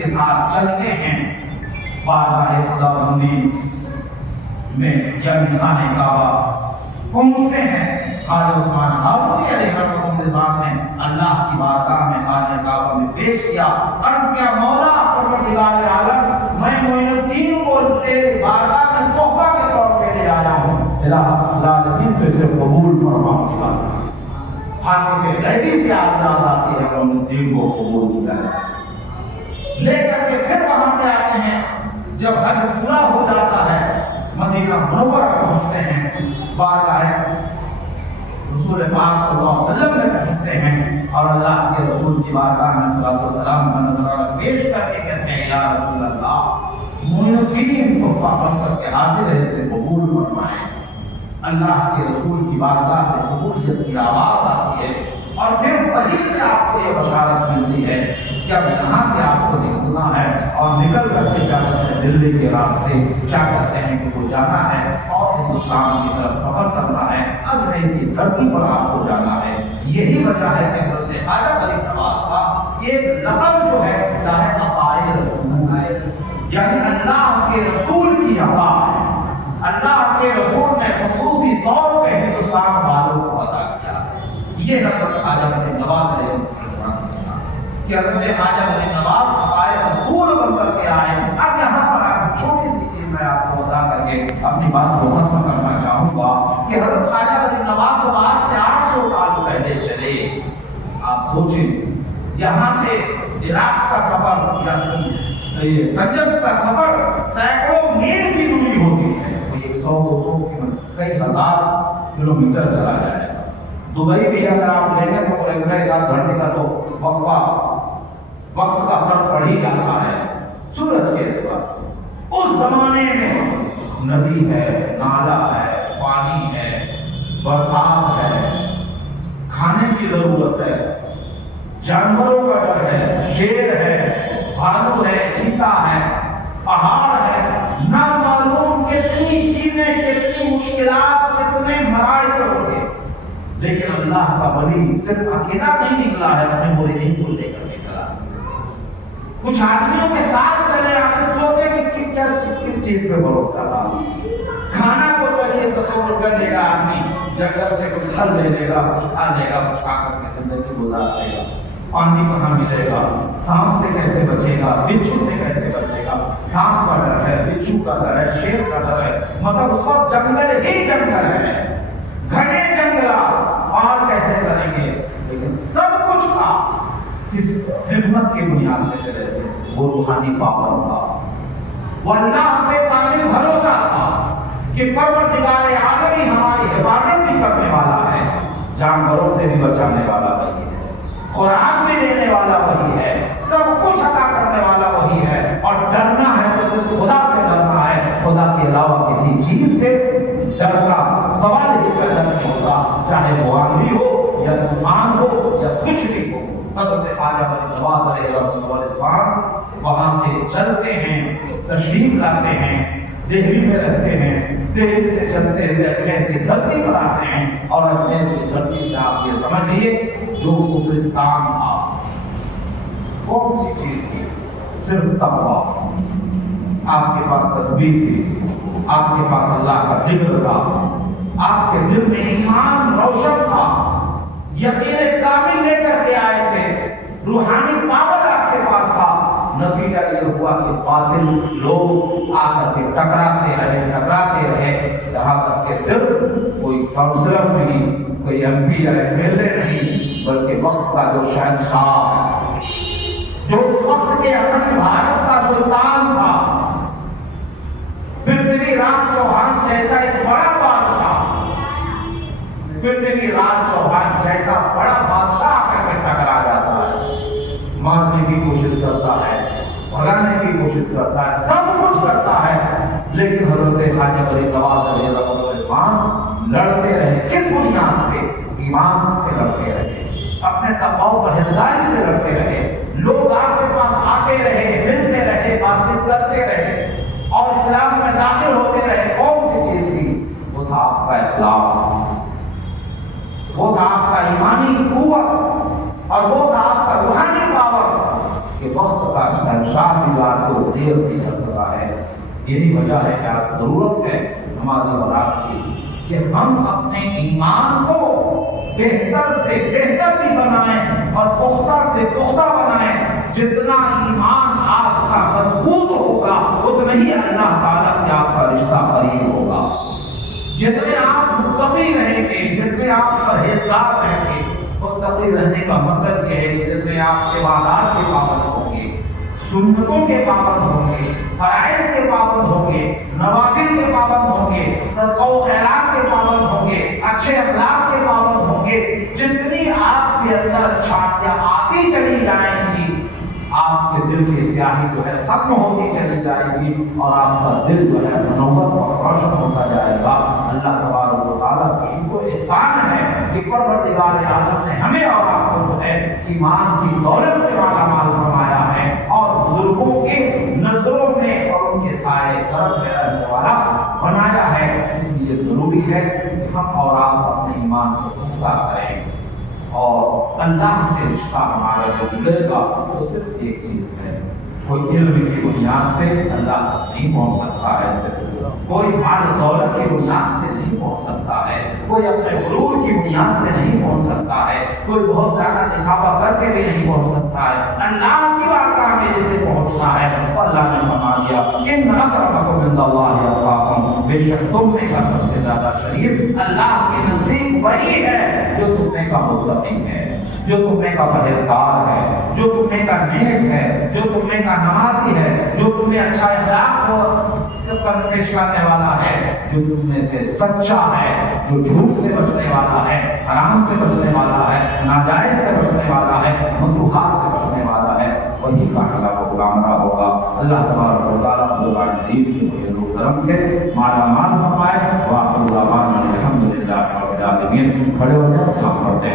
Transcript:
کے ساتھ چلتے ہیں بارگاہ خداوندی میں یعنی خانہ کعبہ پہنچتے ہیں۔ خواجہ عثمان ہارونی علیہ السلام نے اللہ کی بارگاہ میں خانہ کعبہ میں پیش کیا، عرض کیا مولا پروردگار عالم میں معین الدین کو تیرے بارگاہ میں تحفہ کے طور پہ لے آیا ہوں، الہ العالمین تو اسے قبول فرما۔ حاکم غیبی سے آزاد کے معین الدین کو قبول کیا لے کر کے پھر وہاں سے آتے ہیں۔ جب حج پورا ہو جاتا ہے مدینہ منورہ پہنچتے ہیں، بارگاہ رسول پاک صلی اللہ علیہ وسلم میں پہنچتے ہیں اور اللہ کے رسول کی بارگاہ میں صلوات و سلام کا نذرانہ پیش کر کے کہتے ہیں یا رسول اللہ معین الدین تحفہ بن کر کے حاضر ہے، اسے قبول فرمائیں۔ اللہ کے رسول کی بارگاہ سے قبولیت کی آواز آتی ہے اور پھر وہیں سے آپ کو یہ بشارت ملتی ہے کہ اب یہاں سے آپ کو نکلنا ہے اور نکل کر کے کیا کرتے ہیں دلی کے راستے کیا کرتے ہیں کہ وہ جانا ہے اور ہندوستان کی طرف سفر کرنا ہے، اجمیر کی دھرتی پر آپ کو جانا ہے۔ یہی وجہ ہے کہ حضرت خواجہ غریب نواز کا ایک لقب جو ہے وہ ہے عطائے رسول، یعنی اللہ کے رسول کی عطا ہے۔ اللہ کے رسول نے خصوصی طور پہ ہندوستان والوں کو عطا کیا۔ یہ حضرت خواجہ غریب نواز علیہ السلام کہ حضرت خواجہ غریب نواز عطائے رسول بن کر کے آئے۔ اب یہاں پر آپ چھوٹی سی چیز میں آپ کو بتا کر کے اپنی بات کو ختم کرنا چاہوں گا کہ حضرت خواجہ غریب نواز تو آج سے 800 سال پہلے چلے۔ آپ سوچیں یہاں سے عراق کا سفر یا سنجد کا سفر سینکڑوں میل کی دوری ہوتی ہے، کوئی 100-200 کئی ہزار کلومیٹر چلا جائے گا۔ دبئی بھی اگر آپ لیں گے تو 1.5 گھنٹے کا تو وقت کا فرق پڑ ہی جاتا ہے سورج کے اعتبار سے۔ اس زمانے میں ندی ہے، نالا ہے، پانی ہے، برسات ہے، کھانے کی ضرورت ہے، جانوروں کا ڈر ہے، شیر ہے، بھالو ہے، چیتا ہے، پہاڑ ہے، نہ معلوم کتنی چیزیں، کتنی مشکلات، کتنے مراحل ہوگے، لیکن اللہ کا ولی صرف اکیلا نہیں نکلا ہے، اپنے مریدین کو لے کر نکلا۔ کچھ آدمیوں کے ساتھ چلے، آخر سوچے کہ کس چیز پہ بھروسہ تھا۔ کھانا کو چلیے تصور کر لے گا آدمی، جنگل سے کچھ پھل لے لے گا، کچھ کھا لے گا، کچھ کھا کر کے زندگی گزار لے گا۔ پانی کہاں ملے گا، سانپ سے کیسے بچے گا، بچھو سے کیسے بچے گا، سانپ کا ڈر ہے، بچھو کا ڈر ہے، شیر کا ڈر ہے، مطلب اس وقت جنگل ہی جنگل ہے، گھنے جنگلات، پار کیسے کریں گے، لیکن سب کچھ تھا کس حکمت کی بنیاد پہ چلے تھے، وہ روحانی پاور تھا، وہ اللہ پہ کامل بھروسہ تھا کہ پروردگار عالمی ہماری حفاظت بھی کرنے والا ہے، جانوروں سے بھی بچانے والا وہی ہے، خوراک بھی دینے والا وہی ہے، سب کچھ عطا کرنے والا وہی ہے، اور ڈرنا ہے تو صرف خدا سے ڈرنا ہے، خدا کے علاوہ کسی چیز سے ڈر کا سوال ہی پیدا نہیں ہوتا، چاہے وہ آندھی ہو یا طوفان ہو یا کچھ بھی ہو۔ حضرت خواجہ غریب نواز علیہ السلام وہاں سے چلتے ہیں، تشریف لاتے ہیں، دہلی میں رہتے ہیں، دہلی سے چلتے ہوئے اجمیر کی دھرتی پر آتے ہیں، اور اجمیر کی دھرتی سے آپ یہ سمجھ لیے جو کفرستان تھا کون سی چیز تھی؟ صرف تقویٰ۔ آپ کے پاس تسبیح تھی، آپ کے پاس اللہ کا ذکر تھا، آپ کے دل میں ایمان روشن تھا، یقین کامل لے کر کے آئے تھے، روحانی پاور آپ کے پاس تھا۔ نتیجہ یہ ہوا کہ باطل لوگ آ کر کے ٹکراتے رہے، یہاں تک کہ صرف کوئی کاؤنسلر نہیں، کوئی ایم پی یا ایم ایل اے نہیں، بلکہ وقت کا جو شہنشاہ، جو اس وقت کے اپنے بھارت کا سلطان تھا، پرتھوی راج چوہان جیسا ایک بڑا بادشاہ، پرتھوی راج چوہان جیسا بڑا بادشاہ آ کر کے ٹکرا جاتا ہے، مارنے کی کوشش کرتا ہے، بھگانے کی کوشش کرتا ہے، سب کچھ کرتا ہے، لیکن حضرت خواجہ غریب نواز علیہ السلام لڑتے رہے۔ کس بنیاد پہ؟ ایمان سے لڑتے رہے، اپنے تقویٰ و پرہیزگاری سے لڑتے رہے، لوگ آپ کے پاس آتے رہے، ملتے رہے، بات چیت کرتے رہے اور اسلام میں داخل ہوتے رہے۔ کون سی چیز تھی؟ وہ تھا آپ کا اسلام، وہ تھا آپ کا ایمانی قوت، اور وہ تھا آپ کا روحانی پاور کہ وقت کا خواہشات کی رات کو دیر نہیں کر سکتا ہے. یہی وجہ ہے کہ آج ضرورت ہے ہماری اولاد کی کہ ہم اپنے ایمان کو بہتر سے بہتر بھی بنائیں اور پختہ سے پختہ بنائیں. جتنا ایمان آپ کا مضبوط ہوگا اتنا ہی اللہ تعالیٰ سے آپ کا رشتہ قریب ہوگا. جتنے آپ متقی رہیں گے، جتنے آپ پرہیزگار رہیں گے، متقی رہنے کا مطلب یہ ہے کہ جتنے آپ عبادات کے پابند ہوں گے، سنتوں کے پابند ہوں گے، فرائض کے پابند ہوں گے، نوافل کے پابند ہوں گے، صدقہ و خیرات کے پابند ہوں گے، اچھے اخلاق کے پابند ہوں گے، جتنی آپ کے اندر چھانٹیاں آتی چلی جائیں گی، آپ کے دل کی سیاہی جو ہے ختم ہوتی چلی جائے گی اور آپ کا دل جو ہے منور اور روشن ہوتا جائے گا. اللہ تبارک و تعالیٰ کا شکر و احسان ہے کہ پروردگار عالم نے ہمیں اور آپ کو جو ہے ایمان کی دولت سے مالا مال فرمایا ہے اور بزرگوں کے نظروں میں اور ان کے سائے طرف میں رہنے والا بنایا ہے. اس لیے ضروری ہے کہ ہم اور آپ اپنے ایمان کو پختہ کریں اور اللہ سے رشتہ ہمارا جو جڑے گا وہ صرف ایک چیز ہے. کوئی علم کی بنیاد پہ اللہ تک نہیں پہنچ سکتا ہے، کوئی مال دولت کی بنیاد سے نہیں پہنچ سکتا ہے، کوئی اپنے غرور کی بنیاد پہ نہیں پہنچ سکتا ہے، کوئی بہت زیادہ دکھاوا کر کے بھی نہیں پہنچ سکتا ہے. اللہ کی بارگاہ میں جسے پہنچنا ہے اور اللہ نے فرما دیا ان اکرمکم عند اللہ اتقاکم، بے شک تم میں کا سب سے زیادہ شریف اللہ کے نزدیک وہی ہے جو تم میں کا متقی ہے، جو تم میں کا پرہیزگار ہے، جو تم میں کا نیک ہے، جو تم میں کا نمازی ہے، جو تم میں اچھا اخلاق کو پیش کرنے والا ہے، جو تم میں سے سچا ہے، جو جھوٹ سے بچنے والا ہے، حرام سے بچنے والا ہے، ناجائز سے بچنے والا ہے، مکروہات سے بچنے والا ہے، وہی کامیاب و کامیاب ہوگا. اللہ تبارک و تعالیٰ قرآن مجید کے فضل و کرم سے مالا مال فرمائے. وآخر دعوانا الحمدللہ رب العالمین. کھڑے ہو جائیں.